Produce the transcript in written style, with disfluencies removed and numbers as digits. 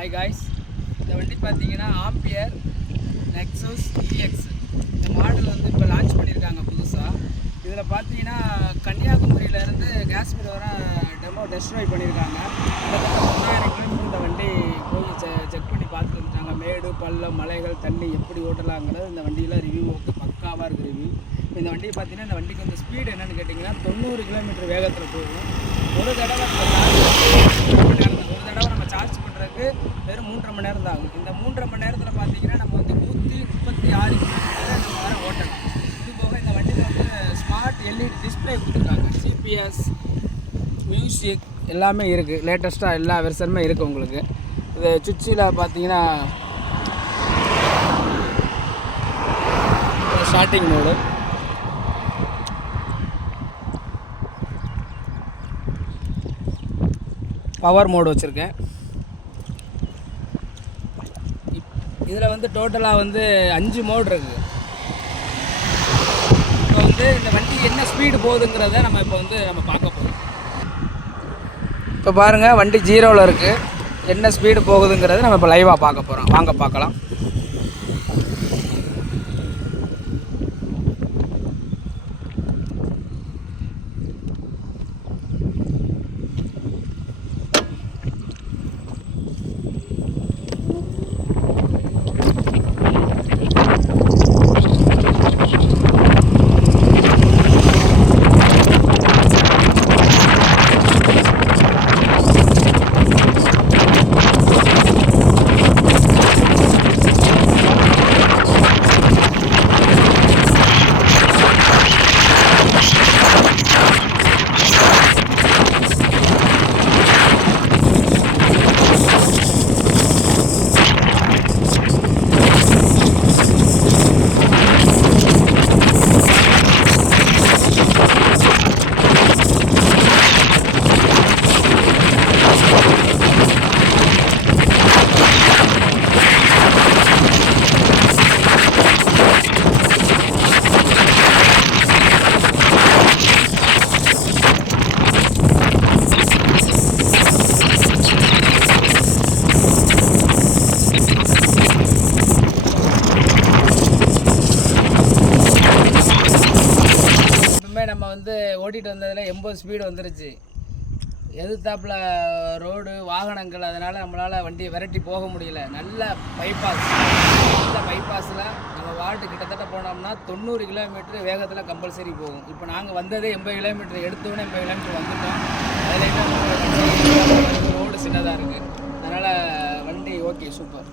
Hi guys, இந்த வண்டி பார்த்தீங்கன்னா ஆம்பியர் நெக்ஸஸ் இஎக்ஸ். இந்த மாடல் வந்து இப்போ லான்ச் பண்ணியிருக்காங்க புதுசாக. இதில் பார்த்தீங்கன்னா கன்னியாகுமரியிலேருந்து காஷ்மீர் வர டெமோ டெஸ்ட் ட்ரைவ் பண்ணியிருக்காங்க. கிட்டத்தட்ட 3000 கிலோமீட்டர் இந்த வண்டி போய் செக் பண்ணி பார்த்துட்டு வந்துட்டாங்க. மேடு பள்ளம் மலைகள் தண்ணி எப்படி ஓட்டலாங்கிறது இந்த வண்டியில் ரிவ்யூ ஓகே பக்காவாக இருக்குது ரிவ்யூ. இந்த வண்டியை பார்த்தீங்கன்னா இந்த வண்டிக்கு வந்து ஸ்பீடு என்னென்னு கேட்டிங்கன்னா 90 கிலோமீட்டர் வேகத்தில் போகும். ஒரு தடவை நம்ம சார்ஜ் பண்ணுறதுக்கு வெறும் 3.5 மணி நேரம் தான் ஆகும். இந்த 3.5 மணி நேரத்தில் பார்த்தீங்கன்னா நம்ம வந்து 136 கிலோமீட்டர் நம்ம வர ஓட்டலாம். இது போக இந்த வண்டியில் வந்து ஸ்மார்ட் எல்இடி டிஸ்பிளே கொடுத்துருக்காங்க. ஜிபிஎஸ் மியூசிக் எல்லாமே இருக்குது. லேட்டஸ்ட்டாக எல்லா வெர்ஷனுமே இருக்குது உங்களுக்கு. இது சுவிட்சில் பார்த்தீங்கன்னா ஸ்டார்டிங் மோடு, பவர் மோடு வச்சுருக்கேன். இதில் வந்து டோட்டலாக வந்து 5 மோடு இருக்குது. இப்போ வந்து இந்த வண்டி என்ன ஸ்பீடு போகுதுங்கிறத நம்ம பார்க்க போகிறோம். இப்போ பாருங்கள், வண்டி 0ல் இருக்குது. என்ன ஸ்பீடு போகுதுங்கிறத நம்ம இப்போ லைவாக பார்க்க போகிறோம். வாங்க பார்க்கலாம். நம்ம வந்து ஓட்டிகிட்டு வந்ததில் 80 ஸ்பீடு வந்துருச்சு. எதிர்த்தாப்பில் ரோடு வாகனங்கள், அதனால் நம்மளால் வண்டியை விரட்டி போக முடியல. நல்ல பைபாஸ், இந்த பைபாஸில் நம்ம வார்டு கிட்டத்தட்ட போனோம்னா 90 கிலோமீட்டர் வேகத்தில் கம்பல்சரி போகும். இப்போ நாங்கள் வந்ததே 80 கிலோமீட்டர், எடுத்தோடனே 80 கிலோமீட்டர் வந்துட்டோம். அதில் ரோடு சின்னதாக இருக்குது. அதனால் வண்டி ஓகே, சூப்பர்.